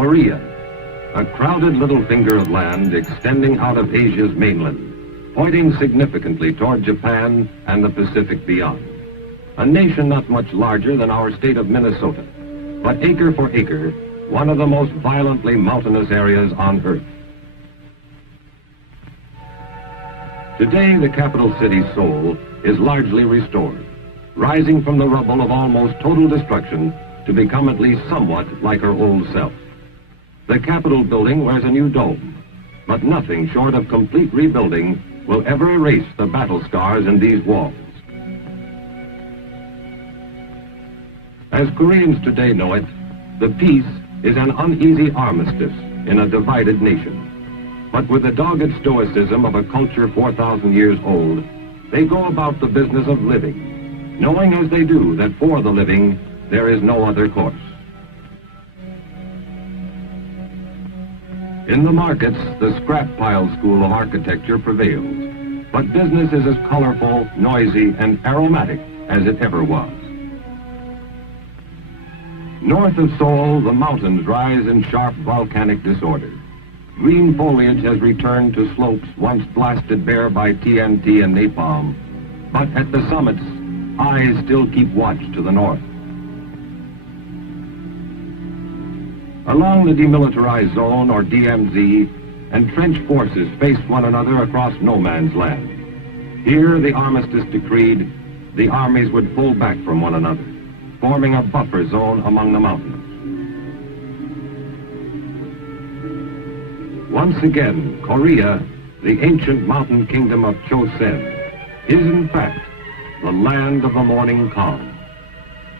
Korea, a crowded little finger of land extending out of Asia's mainland, pointing significantly toward Japan and the Pacific beyond. A nation not much larger than our state of Minnesota, but acre for acre, one of the most violently mountainous areas on Earth. Today, the capital city, Seoul, is largely restored, rising from the rubble of almost total destruction to become at least somewhat like her old self. The Capitol building wears a new dome, but nothing short of complete rebuilding will ever erase the battle scars in these walls. As Koreans today know it, the peace is an uneasy armistice in a divided nation. But with the dogged stoicism of a culture 4,000 years old, they go about the business of living, knowing as they do that for the living, there is no other course. In the markets, the scrap pile school of architecture prevails, but business is as colorful, noisy, and aromatic as it ever was. North of Seoul, the mountains rise in sharp volcanic disorder. Green foliage has returned to slopes once blasted bare by TNT and napalm, but at the summits, eyes still keep watch to the north. Along the demilitarized zone, or DMZ, entrenched forces face one another across no man's land. Here, the armistice decreed, the armies would pull back from one another, forming a buffer zone among the mountains. Once again, Korea, the ancient mountain kingdom of Chosen, is in fact the land of the morning calm.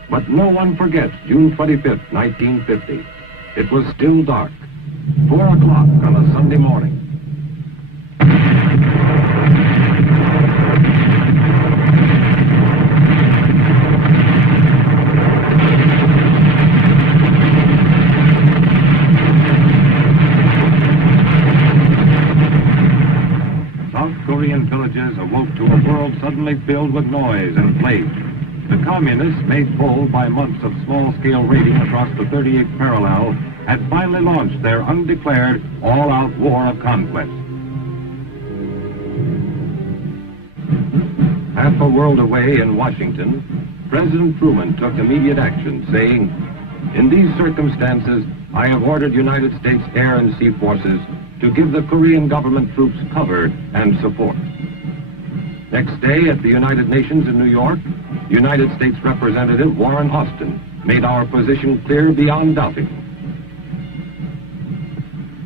But no one forgets June 25th, 1950. It was still dark, 4 o'clock on a Sunday morning. Korean villages awoke to a world suddenly filled with noise and plague. The communists, made bold by months of small-scale raiding across the 38th parallel, had finally launched their undeclared, all-out war of conquest. Half a world away in Washington, President Truman took immediate action, saying, "In these circumstances, I have ordered United States Air and Sea Forces to give the Korean government troops cover and support." Next day, at the United Nations in New York, United States Representative Warren Austin made our position clear beyond doubting.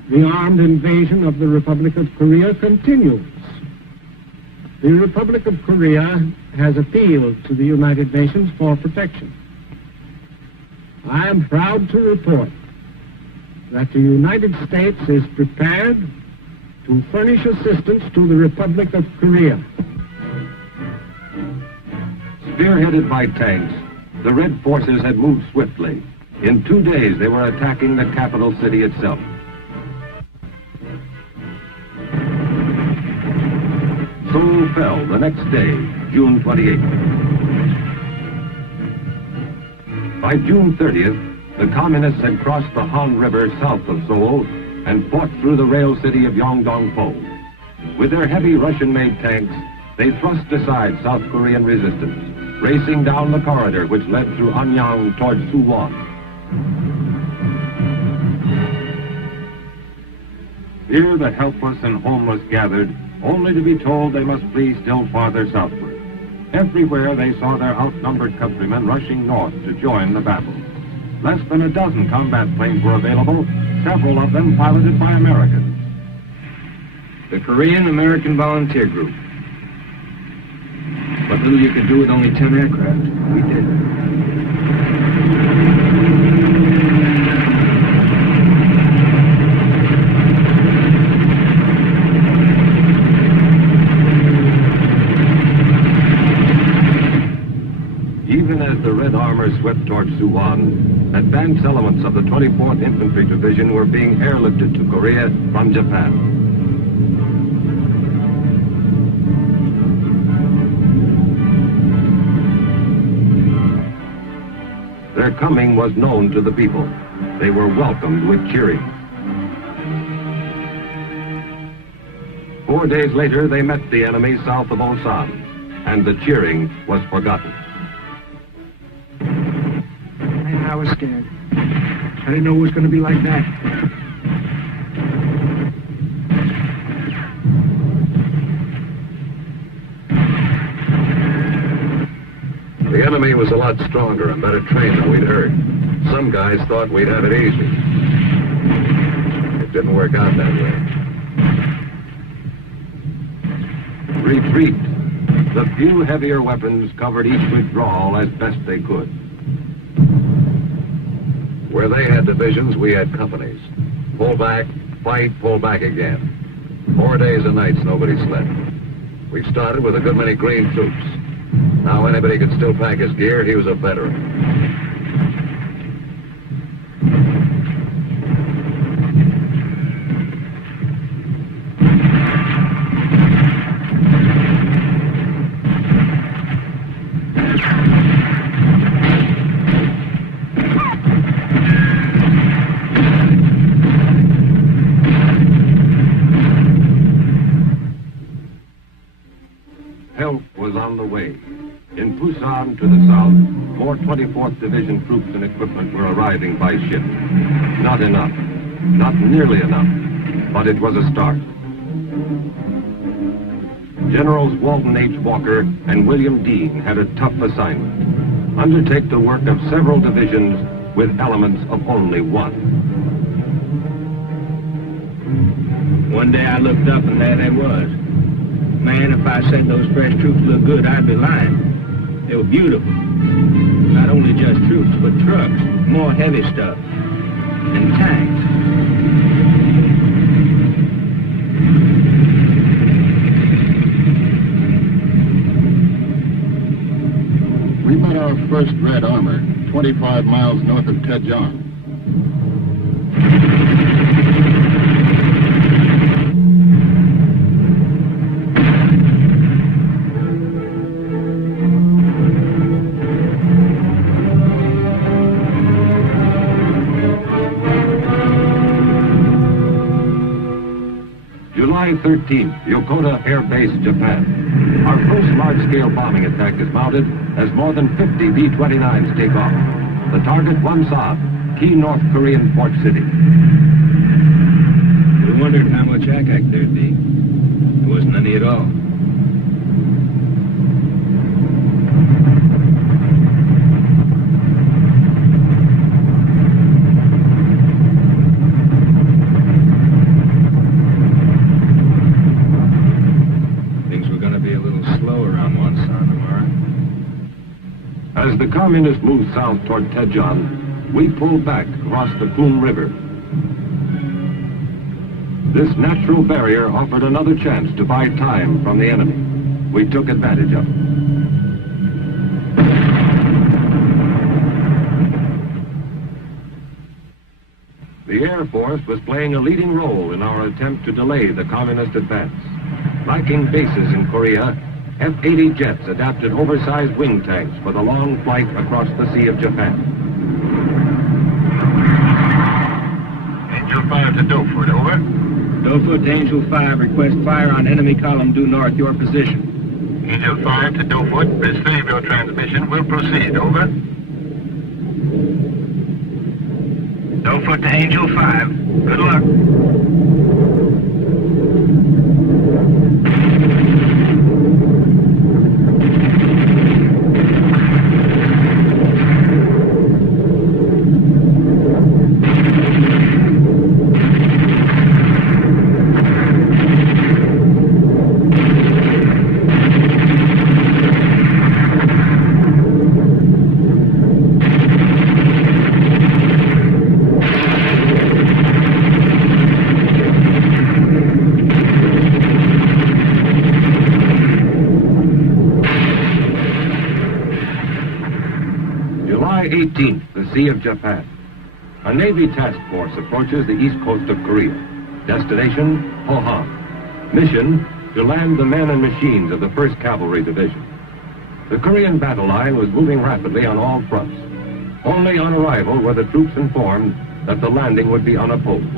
The armed invasion of the Republic of Korea continues. The Republic of Korea has appealed to the United Nations for protection. I am proud to report that the United States is prepared to furnish assistance to the Republic of Korea. Spearheaded by tanks, the Red Forces had moved swiftly. In 2 days, they were attacking the capital city itself. Seoul fell the next day, June 28th. By June 30th, the communists had crossed the Han River south of Seoul and fought through the rail city of Yongdong-po. With their heavy Russian-made tanks, they thrust aside South Korean resistance, racing down the corridor which led through Anyang toward Suwon. Here the helpless and homeless gathered, only to be told they must flee still farther southward. Everywhere they saw their outnumbered countrymen rushing north to join the battle. Less than a dozen combat planes were available, several of them piloted by Americans. The Korean-American Volunteer Group. What little you could do with only 10 aircraft, we did. Even as the Red Armor swept toward Suwon, advanced elements of the 24th Infantry Division were being airlifted to Korea from Japan. Their coming was known to the people. They were welcomed with cheering. 4 days later, they met the enemy south of Osan, and the cheering was forgotten. I was scared. I didn't know it was going to be like that. The enemy was a lot stronger and better trained than we'd heard. Some guys thought we'd have it easy. It didn't work out that way. Retreat. The few heavier weapons covered each withdrawal as best they could. Where they had divisions, we had companies. Pull back, fight, pull back again. 4 days and nights, nobody slept. We started with a good many green troops. Now anybody could still pack his gear, he was a veteran. Help was on the way. In Busan to the south, more 24th Division troops and equipment were arriving by ship. Not enough. Not nearly enough. But it was a start. Generals Walton H. Walker and William Dean had a tough assignment. Undertake the work of several divisions with elements of only one. One day I looked up and there they was. Man, if I said those fresh troops looked good, I'd be lying. They were beautiful. Not only just troops, but trucks, more heavy stuff, and tanks. We met our first Red Armor 25 miles north of Daejeon. July 13th, Yokota Air Base, Japan. Our first large-scale bombing attack is mounted as more than 50 B-29s take off. The target, Wonsan, key North Korean port city. We wondered how much ack-ack there'd be. There wasn't any at all. As the communists moved south toward Daejeon, we pulled back across the Poon River. This natural barrier offered another chance to buy time from the enemy. We took advantage of it. The Air Force was playing a leading role in our attempt to delay the communist advance. Lacking bases in Korea, F-80 jets adapted oversized wing tanks for the long flight across the Sea of Japan. Angel 5 to Doford, over. Doford to Angel 5, request fire on enemy column due north, your position. Angel 5 to Doford, receive your transmission, will proceed, over. Doford to Angel 5, good luck. July 18th, the Sea of Japan. A Navy task force approaches the east coast of Korea. Destination, Pohang. Mission, to land the men and machines of the 1st Cavalry Division. The Korean battle line was moving rapidly on all fronts. Only on arrival were the troops informed that the landing would be unopposed.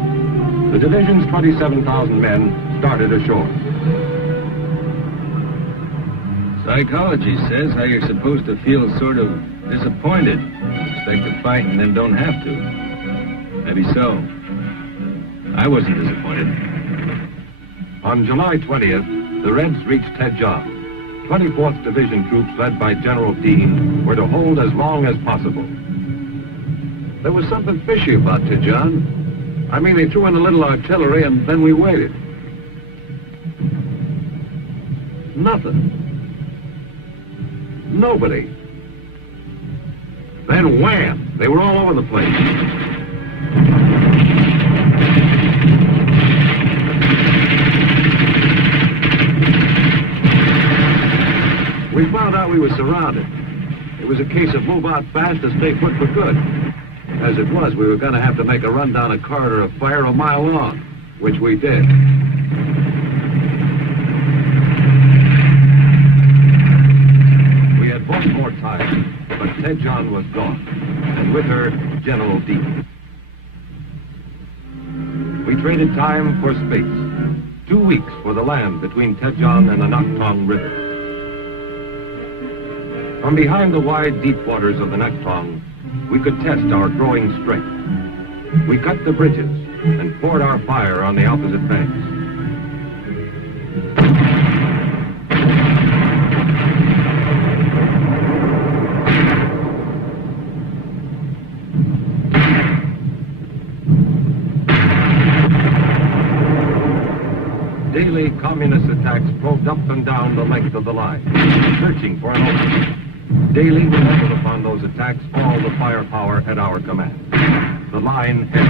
The division's 27,000 men started ashore. Psychology says how you're supposed to feel sort of disappointed. Expect to fight and then don't have to. Maybe so. I wasn't disappointed. On July 20th, the Reds reached Daejeon. 24th Division troops led by General Dean were to hold as long as possible. There was something fishy about Daejeon. I mean, they threw in a little artillery and then we waited. Nothing. Nobody. Then wham! They were all over the place. We found out we were surrounded. It was a case of move out fast or stay put for good. As it was, we were going to have to make a run down a corridor of fire a mile long, which we did. We had bought more time, but Daejeon was gone, and with her, General Dean. We traded time for space. 2 weeks for the land between Daejeon and the Naktong River. From behind the wide, deep waters of the Naktong, we could test our growing strength. We cut the bridges and poured our fire on the opposite banks. Daily communist attacks probed up and down the length of the line, searching for an opening. Daily we leveled upon those attacks all the firepower at our command. The line held.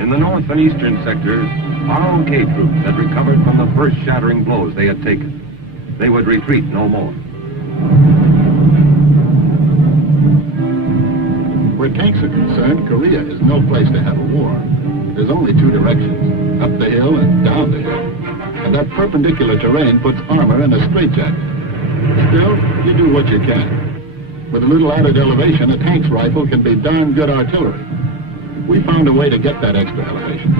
In the north and eastern sectors, our OK troops had recovered from the first shattering blows they had taken. They would retreat no more. Where tanks are concerned, Korea is no place to have a war. There's only 2 directions, up the hill and down the hill. And that perpendicular terrain puts armor in a straitjacket. Still, you do what you can. With a little added elevation, a tank's rifle can be darn good artillery. We found a way to get that extra elevation.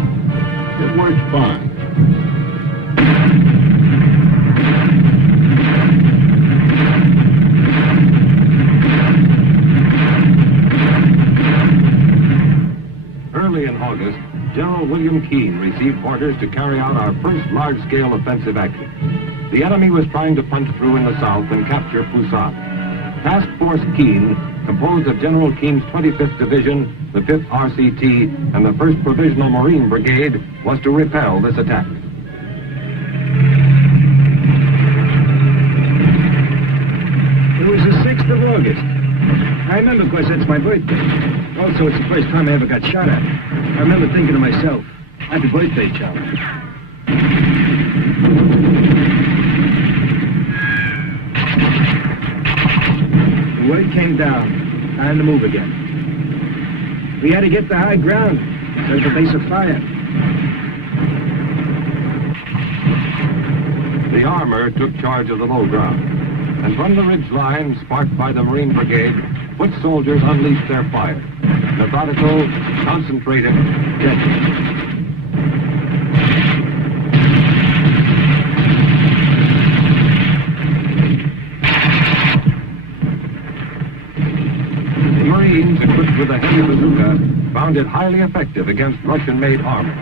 It worked fine. Early in August, General William Keane received orders to carry out our first large-scale offensive action. The enemy was trying to punch through in the south and capture Pusan. Task Force Keane, composed of General Keane's 25th Division, the 5th RCT, and the 1st Provisional Marine Brigade, was to repel this attack. It was the 6th of August. I remember because it's my birthday. Also, it's the first time I ever got shot at. I remember thinking to myself, happy birthday, Charlie. The word came down. Time to move again. We had to get to high ground. There's the base of fire. The armor took charge of the low ground. And from the ridge line, sparked by the Marine Brigade, foot soldiers unleashed their fire. Methodical, concentrated, deadly. The Marines, equipped with a heavy bazooka, found it highly effective against Russian-made armor.